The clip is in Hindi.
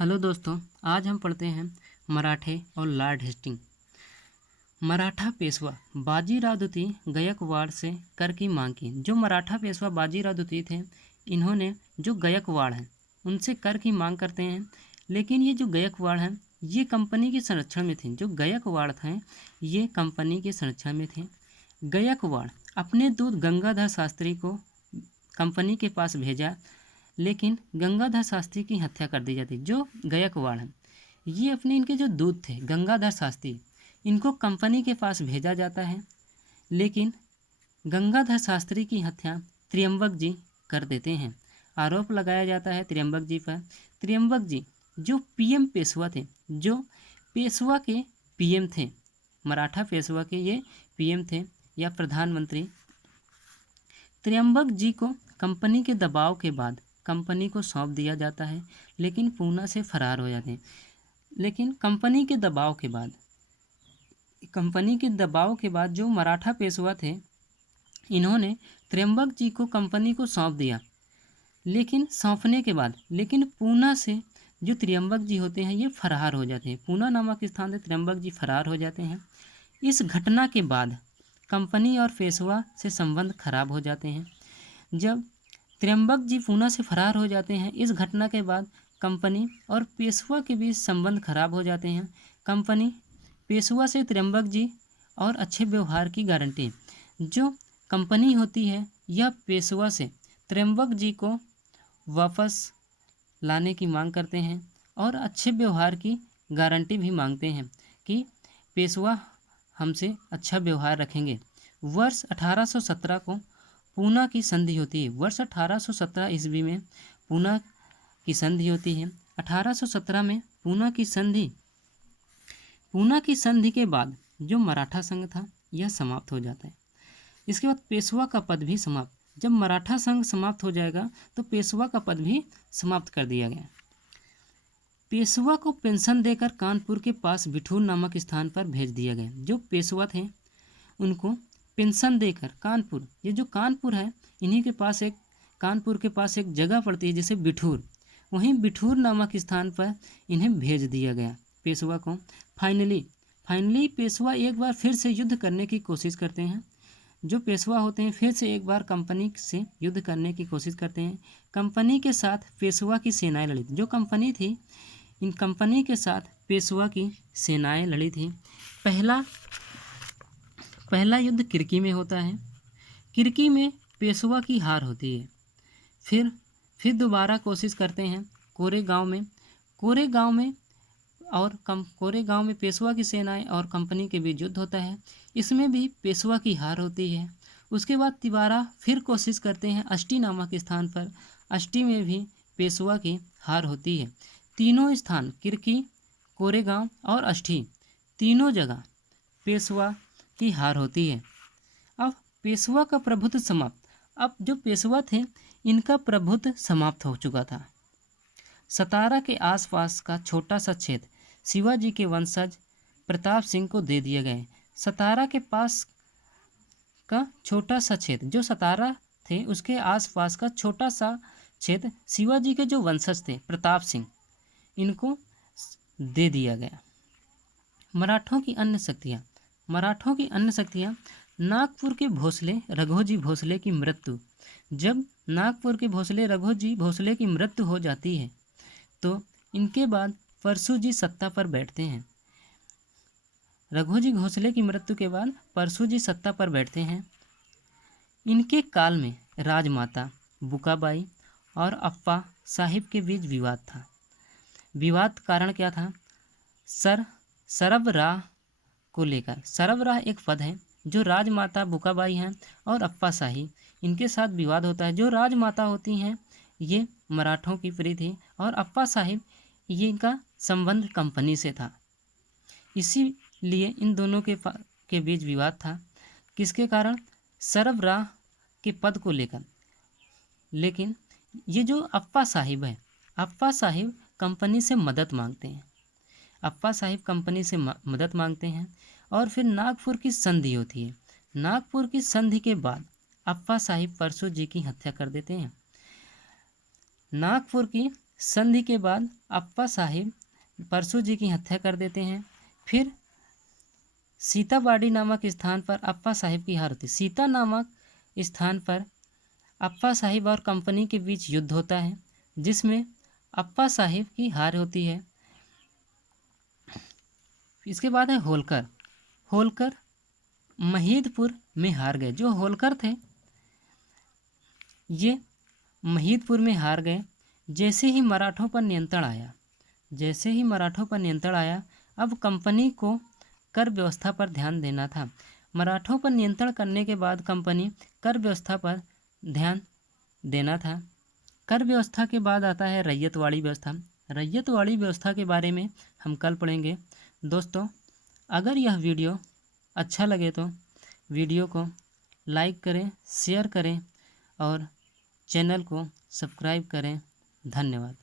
हेलो दोस्तों, आज हम पढ़ते हैं मराठे और लॉर्ड हेस्टिंग। मराठा पेशवा बाजीराव द्वितीय गायकवाड़ से कर की मांग की। जो मराठा पेशवा बाजीराव द्वितीय थे, इन्होंने जो गायकवाड़ हैं उनसे कर की मांग करते हैं। लेकिन ये जो गायकवाड़ हैं ये कंपनी के संरक्षण में थे। जो गायकवाड़ थे ये कंपनी के संरक्षण में थे। गायकवाड़ अपने दूत गंगाधर शास्त्री को कंपनी के पास भेजा, लेकिन गंगाधर शास्त्री की हत्या कर दी जाती। जो गायकवाड़ हैं ये अपने इनके जो दूत थे गंगाधर शास्त्री, इनको कंपनी के पास भेजा जाता है, लेकिन गंगाधर शास्त्री की हत्या त्र्यंबक जी कर देते हैं। आरोप लगाया जाता है त्र्यंबक जी पर। त्र्यंबक जी जो पीएम पेशवा थे, जो पेशवा के पीएम थे, मराठा पेशवा के ये पीएम थे या प्रधानमंत्री। त्र्यंबक जी को कंपनी के दबाव के बाद कंपनी को सौंप दिया जाता है, लेकिन पूना से फरार हो जाते हैं। लेकिन कंपनी के दबाव के बाद जो मराठा पेशवा थे, इन्होंने त्र्यंबक जी को कंपनी को सौंप दिया। लेकिन सौंपने के बाद पूना से जो त्र्यंबक जी होते हैं ये फरार हो जाते हैं। पूना नामक स्थान से त्र्यंबक जी फरार हो जाते हैं। इस घटना के बाद कंपनी और पेशवा से संबंध खराब हो जाते हैं। जब त्र्यंबक जी पूना से फरार हो जाते हैं, इस घटना के बाद कंपनी और पेशवा के बीच संबंध खराब हो जाते हैं। कंपनी पेशवा से त्र्यंबक जी और अच्छे व्यवहार की गारंटी, जो कंपनी होती है यह पेशवा से त्र्यंबक जी को वापस लाने की मांग करते हैं और अच्छे व्यवहार की गारंटी भी मांगते हैं कि पेशवा हमसे अच्छा व्यवहार रखेंगे। वर्ष 1817 को पूना की संधि होती है। वर्ष 1817 ईस्वी में पूना की संधि होती है। 1817 में पूना की संधि के बाद जो मराठा संघ था यह समाप्त हो जाता है। इसके बाद पेशवा का पद भी समाप्त। जब मराठा संघ समाप्त हो जाएगा तो पेशवा का पद भी समाप्त कर दिया गया। पेशवा को पेंशन देकर कानपुर के पास बिठूर नामक स्थान पर भेज दिया गया। जो पेशवा थे उनको पेंशन देकर कानपुर, ये जो कानपुर है इन्हीं के पास कानपुर के पास एक जगह पड़ती है जैसे बिठूर, वहीं बिठूर नामक स्थान पर इन्हें भेज दिया गया पेशवा को। फाइनली पेशवा एक बार फिर से युद्ध करने की कोशिश करते हैं। जो पेशवा होते हैं फिर से एक बार कंपनी से युद्ध करने की कोशिश करते हैं। कंपनी के साथ पेशवा की सेनाएं लड़ी। जो कंपनी थी, इन कंपनी के साथ पेशवा की सेनाएं लड़ी थी। पहला युद्ध किरकी में होता है। किरकी में पेशवा की हार होती है। फिर दोबारा कोशिश करते हैं कोरेगांव में पेशवा की सेनाएं और कंपनी के बीच युद्ध होता है। इसमें भी पेशवा की हार होती है। उसके बाद तिबारा फिर कोशिश करते हैं अष्टी नामक स्थान पर। अष्टी में भी पेशवा की हार होती है। तीनों स्थान किरकी, कोरेगांव और अष्टी, तीनों जगह पेशवा की हार होती है। अब पेशवा का प्रभुत्व समाप्त। अब जो पेशवा थे इनका प्रभुत्व समाप्त हो चुका था। सतारा के आसपास का छोटा सा क्षेत्र शिवाजी के वंशज प्रताप सिंह को दे दिए गए। सतारा के पास का छोटा सा क्षेत्र, जो सतारा थे उसके आसपास का छोटा सा क्षेत्र शिवाजी के जो वंशज थे प्रताप सिंह, इनको दे दिया गया। मराठों की अन्य शक्तियाँ। नागपुर के भोसले रघोजी भोसले की मृत्यु। जब नागपुर के भोसले रघोजी भोसले की मृत्यु हो जाती है तो इनके बाद परशु जी सत्ता पर बैठते हैं। रघोजी भोसले की मृत्यु के बाद परशु जी सत्ता पर बैठते हैं। इनके काल में राजमाता बुकाबाई और अप्पा साहिब के बीच विवाद था। विवाद कारण क्या था? सरबराह को लेकर। सरबराह एक पद है जो राजमाता बुकाबाई हैं और अप्पा साहिब, इनके साथ विवाद होता है। जो राजमाता होती हैं ये मराठों की प्रिय थी और अप्पा साहिब, ये इनका संबंध कंपनी से था। इसीलिए इन दोनों के बीच विवाद था। किसके कारण? सरबराह के पद को लेकर। लेकिन ये जो अप्पा साहिब है, अप्पा साहिब कंपनी से मदद मांगते हैं। और फिर नागपुर की संधि होती है। नागपुर की संधि के बाद अप्पा साहिब परशु जी की हत्या कर देते हैं। नागपुर की संधि के बाद अप्पा साहिब परसू जी की हत्या कर देते हैं। फिर सीताबाड़ी नामक स्थान पर अप्पा साहिब की हार होती है। सीता नामक स्थान पर अप्पा साहिब और कंपनी के बीच युद्ध होता है, जिसमें अप्पा साहिब की हार होती है। इसके बाद है होलकर। होलकर महीदपुर में हार गए। जो होलकर थे ये महीदपुर में हार गए। जैसे ही मराठों पर नियंत्रण आया, अब कंपनी को कर व्यवस्था पर ध्यान देना था। मराठों पर नियंत्रण करने के बाद कंपनी कर व्यवस्था पर ध्यान देना था। कर व्यवस्था के बाद आता है रैयतवाड़ी व्यवस्था। रैयतवाड़ी व्यवस्था के बारे में हम कल पढ़ेंगे। दोस्तों, अगर यह वीडियो अच्छा लगे तो वीडियो को लाइक करें, शेयर करें और चैनल को सब्सक्राइब करें। धन्यवाद।